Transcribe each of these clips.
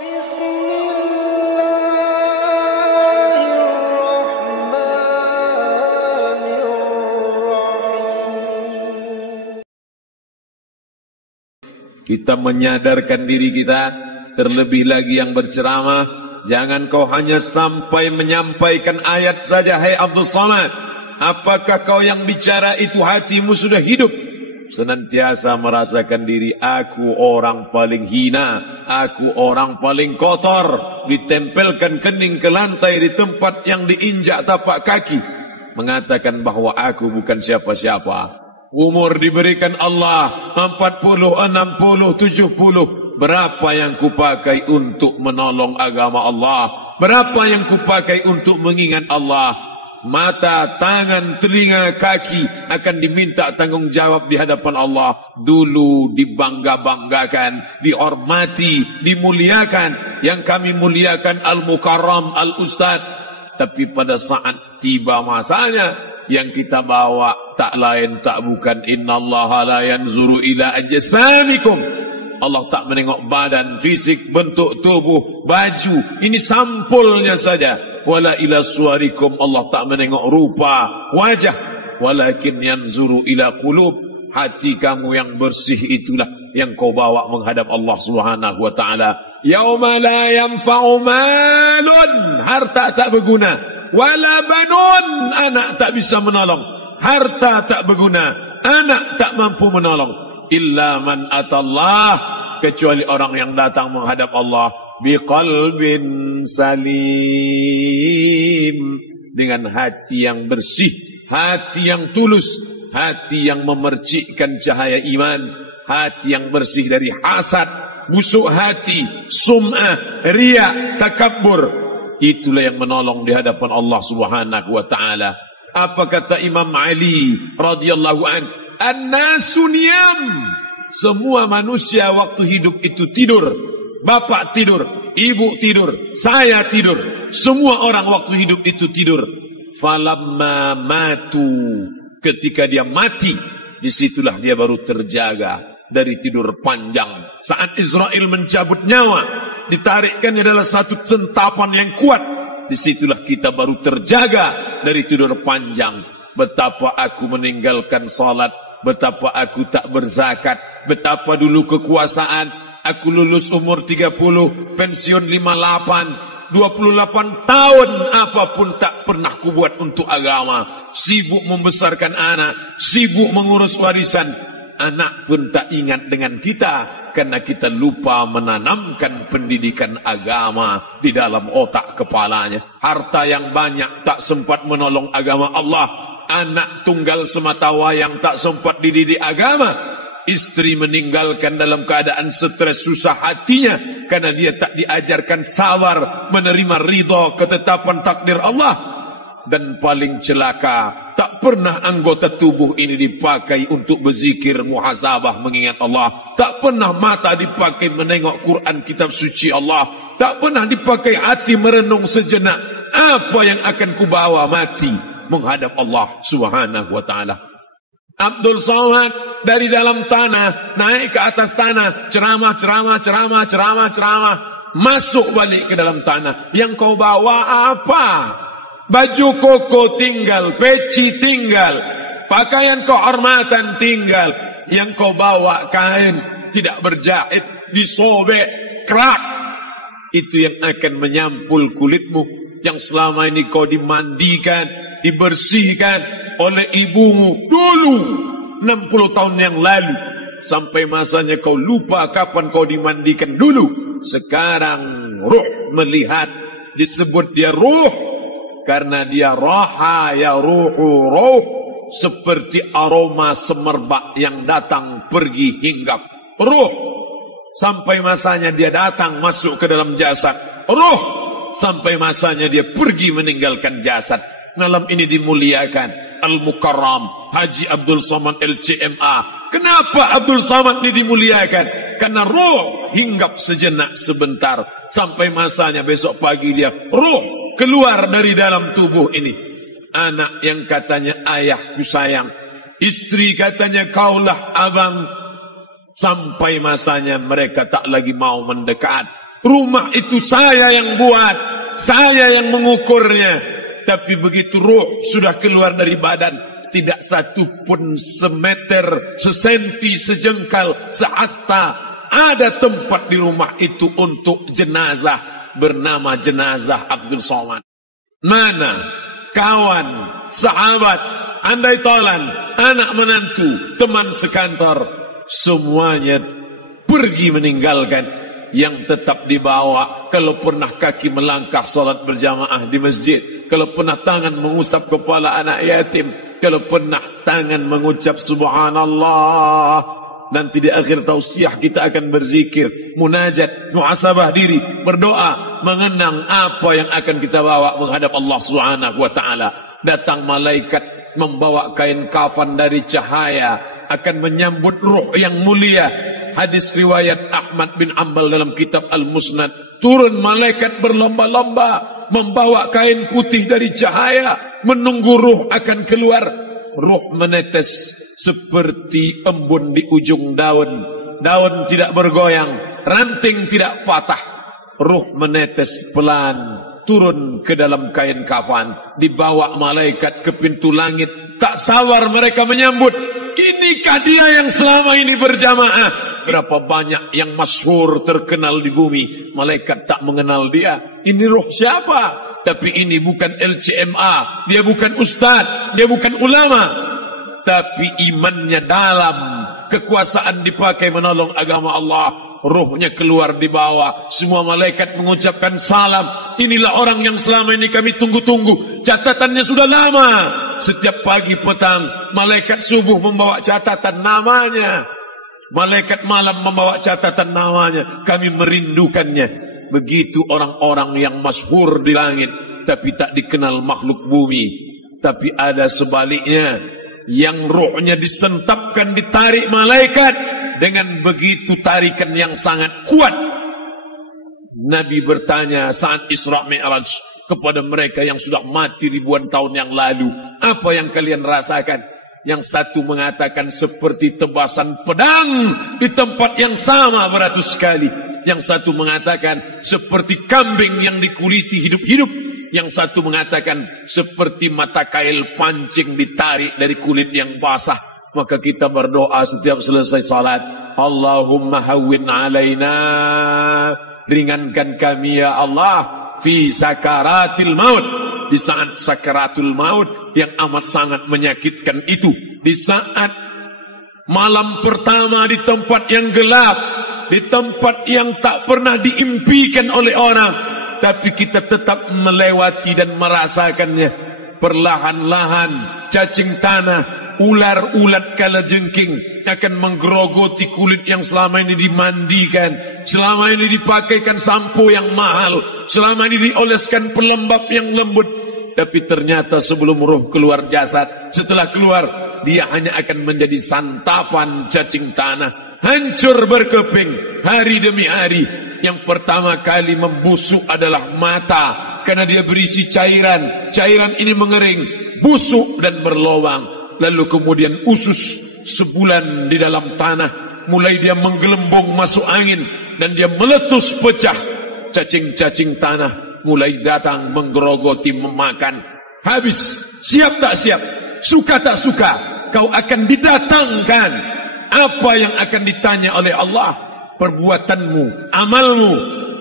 Kita menyadarkan diri kita, terlebih lagi yang berceramah, jangan kau hanya sampai menyampaikan ayat saja, hai Abdul Samad. Apakah kau yang bicara itu hatimu sudah hidup? Senantiasa merasakan diri, aku orang paling hina, aku orang paling kotor, ditempelkan kening ke lantai di tempat yang diinjak tapak kaki, mengatakan bahwa aku bukan siapa-siapa. Umur diberikan Allah 40, 60, 70. Berapa yang kupakai untuk menolong agama Allah? Berapa yang kupakai untuk mengingat Allah? Mata, tangan, telinga, kaki akan diminta tanggung jawab di hadapan Allah. Dulu dibangga-banggakan, dihormati, dimuliakan. Yang kami muliakan Al-Mukarram, Al-Ustaz. Tapi pada saat tiba masanya, yang kita bawa tak lain tak bukan innallaha la yanzuru ila ajsamikum. Allah tak menengok badan, fisik, bentuk tubuh, baju. Ini sampulnya saja. Wala ila suwarikum. Allah tak menengok rupa, wajah. Walakin yanzuru ila qulub. Hati kamu yang bersih itulah yang kau bawa menghadap Allah Subhanahu wa taala. Yauma la yanfa'u malun. Harta tak berguna. Wala banun, anak tak bisa menolong. Harta tak berguna, anak tak mampu menolong. Illa man atallah, kecuali orang yang datang menghadap Allah biqalbin salim, dengan hati yang bersih, hati yang tulus, hati yang memercikkan cahaya iman, hati yang bersih dari hasad, busuk hati, sum'ah, riya, takabbur. Itulah yang menolong di hadapan Allah Subhanahu wa taala. Apa kata Imam Ali radhiyallahu an? An-nasu niyam. Semua manusia waktu hidup itu tidur. Bapak tidur, ibu tidur, saya tidur. Semua orang waktu hidup itu tidur. Falamma matu, ketika dia mati, disitulah dia baru terjaga dari tidur panjang. Saat Israel mencabut nyawa, ditarikkannya adalah satu centapan yang kuat. Disitulah kita baru terjaga dari tidur panjang. Betapa aku meninggalkan salat, betapa aku tak berzakat, betapa dulu kekuasaan. Aku lulus umur 30, pensiun 58, 28 tahun, apapun tak pernah kubuat untuk agama. Sibuk membesarkan anak, sibuk mengurus warisan. Anak pun tak ingat dengan kita, karena kita lupa menanamkan pendidikan agama di dalam otak kepalanya. Harta yang banyak tak sempat menolong agama Allah. Anak tunggal semata wayang tak sempat dididik agama. Istri meninggalkan dalam keadaan stres susah hatinya, karena dia tak diajarkan sabar menerima ridha ketetapan takdir Allah. Dan paling celaka, tak pernah anggota tubuh ini dipakai untuk berzikir, muhasabah, mengingat Allah. Tak pernah mata dipakai menengok Quran, kitab suci Allah. Tak pernah dipakai hati merenung sejenak. Apa yang akan kubawa mati menghadap Allah Subhanahu wa taala? Abdul Samad dari dalam tanah naik ke atas tanah, ceramah, masuk balik ke dalam tanah. Yang kau bawa apa? Baju koko tinggal, peci tinggal, pakaian kehormatan tinggal. Yang kau bawa kain tidak berjahit, disobek, kerak. Itu yang akan menyampul kulitmu, yang selama ini kau dimandikan, dibersihkan oleh ibumu dulu 60 tahun yang lalu. Sampai masanya kau lupa kapan kau dimandikan dulu. Sekarang ruh melihat, disebut dia ruh, karena dia roha ya ruhu roh, seperti aroma semerbak yang datang pergi hinggap. Ruh, sampai masanya dia datang masuk ke dalam jasad. Ruh, sampai masanya dia pergi meninggalkan jasad. Malam ini dimuliakan Al-Mukarram Haji Abdul Samad LCMA. Kenapa Abdul Samad ini dimuliakan? Karena ruh hinggap sejenak sebentar, sampai masanya besok pagi dia ruh keluar dari dalam tubuh ini. Anak yang katanya ayahku sayang, istri katanya kaulah abang, sampai masanya mereka tak lagi mau mendekat. Rumah itu saya yang buat, saya yang mengukurnya. Tapi begitu ruh sudah keluar dari badan, tidak satu pun semeter, sesenti, sejengkal, sehasta ada tempat di rumah itu untuk jenazah bernama jenazah Abdul Somad. Mana kawan, sahabat, andai tolan, anak menantu, teman sekantor, semuanya pergi meninggalkan. Yang tetap dibawa, kalau pernah kaki melangkah salat berjamaah di masjid, kalau pernah tangan mengusap kepala anak yatim, kalau pernah tangan mengucap subhanallah. Nanti di akhir tausiah kita akan berzikir, munajat, muhasabah diri, berdoa, mengenang apa yang akan kita bawa menghadap Allah Subhanahu wa taala. Datang malaikat membawa kain kafan dari cahaya, akan menyambut ruh yang mulia. Hadis riwayat Ahmad bin Ambal dalam kitab Al-Musnad. Turun malaikat berlomba-lomba membawa kain putih dari cahaya, menunggu ruh akan keluar. Ruh menetes seperti embun di ujung daun. Daun tidak bergoyang, ranting tidak patah. Ruh menetes pelan, turun ke dalam kain kafan, dibawa malaikat ke pintu langit. Tak sabar mereka menyambut. Inikah dia yang selama ini berjamaah? Berapa banyak yang masyhur terkenal di bumi, malaikat tak mengenal dia. Ini roh siapa? Tapi ini bukan LCMA, dia bukan ustaz, dia bukan ulama, tapi imannya dalam, kekuasaan dipakai menolong agama Allah. Rohnya keluar di bawah, semua malaikat mengucapkan salam. Inilah orang yang selama ini kami tunggu-tunggu, catatannya sudah lama. Setiap pagi petang, malaikat subuh membawa catatan namanya, malaikat malam membawa catatan namanya. Kami merindukannya. Begitu orang-orang yang masyhur di langit, tapi tak dikenal makhluk bumi. Tapi ada sebaliknya, yang rohnya disentapkan, ditarik malaikat dengan begitu tarikan yang sangat kuat. Nabi bertanya saat Isra Mi'raj kepada mereka yang sudah mati ribuan tahun yang lalu, apa yang kalian rasakan? Yang satu mengatakan seperti tebasan pedang di tempat yang sama beratus kali. Yang satu mengatakan seperti kambing yang dikuliti hidup-hidup. Yang satu mengatakan seperti mata kail pancing ditarik dari kulit yang basah. Maka kita berdoa setiap selesai salat, Allahumma hawwin alaina, ringankan kami ya Allah, fi sakaratil maut, di saat sakaratul maut yang amat sangat menyakitkan itu, di saat malam pertama di tempat yang gelap, di tempat yang tak pernah diimpikan oleh orang, tapi kita tetap melewati dan merasakannya. Perlahan-lahan cacing tanah, ular-ulat kalajengking akan menggerogoti kulit yang selama ini dimandikan, selama ini dipakaikan sampo yang mahal, selama ini dioleskan pelembab yang lembut. Tapi ternyata sebelum roh keluar jasad, setelah keluar, dia hanya akan menjadi santapan cacing tanah, hancur berkeping hari demi hari. Yang pertama kali membusuk adalah mata, karena dia berisi cairan. Cairan ini mengering, busuk dan berlubang. Lalu kemudian usus sebulan di dalam tanah, mulai dia menggelembung masuk angin dan dia meletus pecah. Cacing-cacing tanah mulai datang menggerogoti, memakan. Habis, siap tak siap, suka tak suka, kau akan didatangkan. Apa yang akan ditanya oleh Allah? Perbuatanmu, amalmu.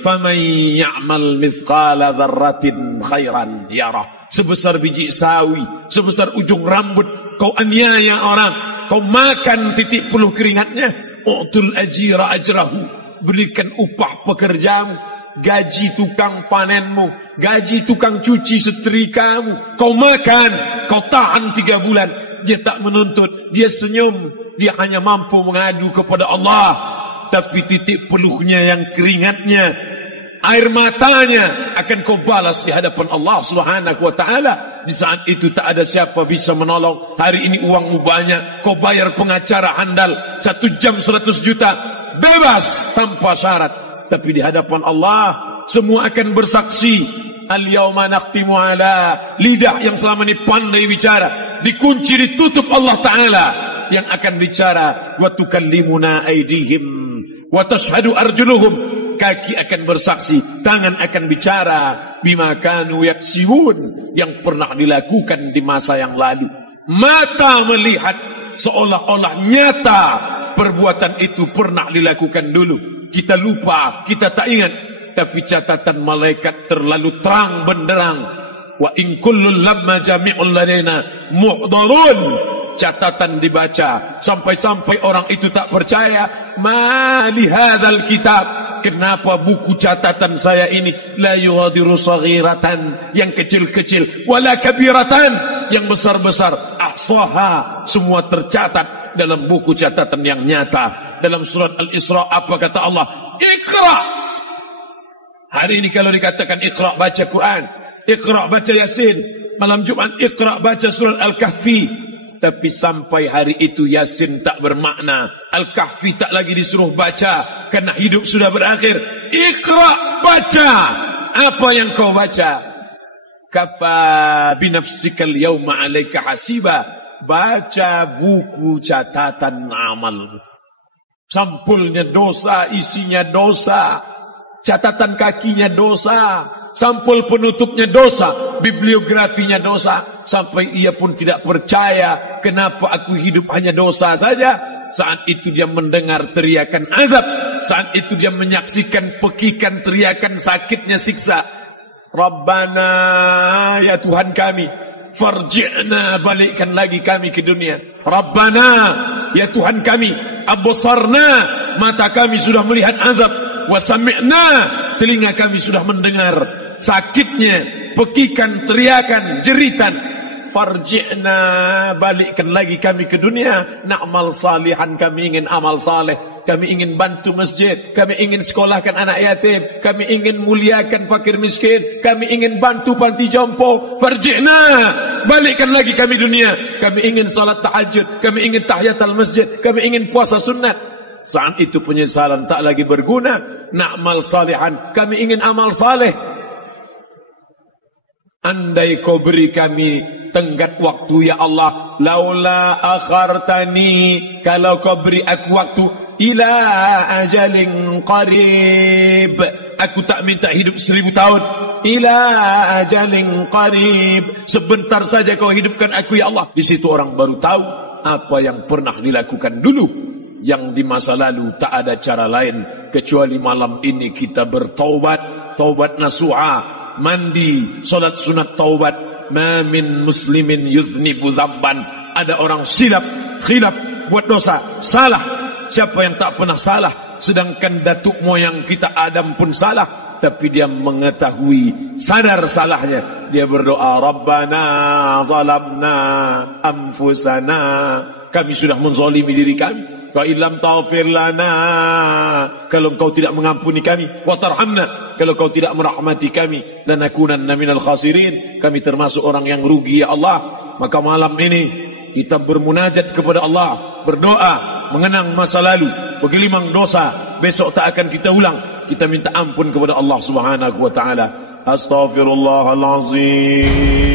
Faman ya'mal mithqala dzarratin khairan yarah. Sebesar biji sawi, sebesar ujung rambut, kau aniaya orang, kau makan titik puluh keringatnya. U'tul ajira ajrahu, berikan upah pekerjamu, gaji tukang panenmu, gaji tukang cuci setrikamu. Kau makan, kau tahan 3 bulan. Dia tak menuntut, dia senyum, dia hanya mampu mengadu kepada Allah. Tapi titik peluhnya yang keringatnya, air matanya akan kau balas di hadapan Allah Subhanahu wa taala. Di saat itu tak ada siapa bisa menolong. Hari ini uangmu banyak, kau bayar pengacara handal 1 jam 100 juta, bebas tanpa syarat. Tapi di hadapan Allah semua akan bersaksi. Al-yawma naqtimu ala, lidah yang selama ini pandai bicara dikunci, ditutup Allah taala yang akan bicara. Wa tukallimuna aydihim wa tashhadu arjuluhum kaki akan bersaksi, tangan akan bicara, bima kanu yaksibun, yang pernah dilakukan di masa yang lalu. Mata melihat seolah-olah nyata perbuatan itu pernah dilakukan dulu. Kita lupa, kita tak ingat, tapi catatan malaikat terlalu terang benderang. Wa in kullun lamma jami'un ladaina muhdarun. Catatan dibaca sampai-sampai orang itu tak percaya. Ma li hadzal kitab, kenapa buku catatan saya ini la yughadiru saghiratan, yang kecil-kecil, wala kabiratan, yang besar-besar, ahsaha, semua tercatat dalam buku catatan yang nyata. Dalam surat Al-Isra apa kata Allah? Iqra. Hari ini kalau dikatakan Iqra baca Quran, Iqra baca Yasin, malam Jumat Iqra baca surat Al-Kahfi. Tapi sampai hari itu Yasin tak bermakna, Al-Kahfi tak lagi disuruh baca, karena hidup sudah berakhir. Iqra, baca. Apa yang kau baca? Kafa binafsikal yawma alaika hasiba. Baca buku catatan amal. Sampulnya dosa, isinya dosa. Catatan kakinya dosa. Sampul penutupnya dosa, bibliografinya dosa, sampai ia pun tidak percaya kenapa aku hidup hanya dosa saja. Saat itu dia mendengar teriakan azab, saat itu dia menyaksikan pekikan teriakan sakitnya siksa. Rabbana, ya Tuhan kami, farji'na, balikkan lagi kami ke dunia. Rabbana, ya Tuhan kami, absarna, mata kami sudah melihat azab, wa sami'na, telinga kami sudah mendengar sakitnya, pekikan, teriakan, jeritan. Farji'na, balikkan lagi kami ke dunia. Na'mal salihan, kami ingin amal saleh, kami ingin bantu masjid, kami ingin sekolahkan anak yatim, kami ingin muliakan fakir miskin, kami ingin bantu panti jompo. Farji'na, balikkan lagi kami dunia. Kami ingin salat tahajud, kami ingin tahiyatul masjid, kami ingin puasa sunnah. Saat itu penyesalan tak lagi berguna. Na'mal salihan, kami ingin amal saleh. Andai kau beri kami tenggat waktu ya Allah, laula akhartani, kalau kau beri aku waktu, ila ajalin qarib, aku tak minta hidup 1000 tahun, ila ajalin qarib, sebentar saja kau hidupkan aku ya Allah. Di situ orang baru tahu apa yang pernah dilakukan dulu, yang di masa lalu tak ada cara lain kecuali malam ini kita bertaubat, taubat nasuha, mandi, solat sunat taubat. Ma min muslimin yuznibu zamban, ada orang silap, khilaf, buat dosa, salah. Siapa yang tak pernah salah? Sedangkan datuk moyang kita Adam pun salah, tapi dia mengetahui, sadar salahnya, dia berdoa, Rabbana zalamna anfusana, kami sudah menzalimi diri kami. Wa illam taghfir lana, kalau engkau tidak mengampuni kami, wa tarhamna, kalau kau tidak merahmati kami, lanakunanna minal khasirin, kami termasuk orang yang rugi ya Allah. Maka malam ini kita bermunajat kepada Allah, berdoa, mengenang masa lalu, bergelimang dosa, besok tak akan kita ulang. Kita minta ampun kepada Allah Subhanahu wa taala. Astaghfirullahalazim.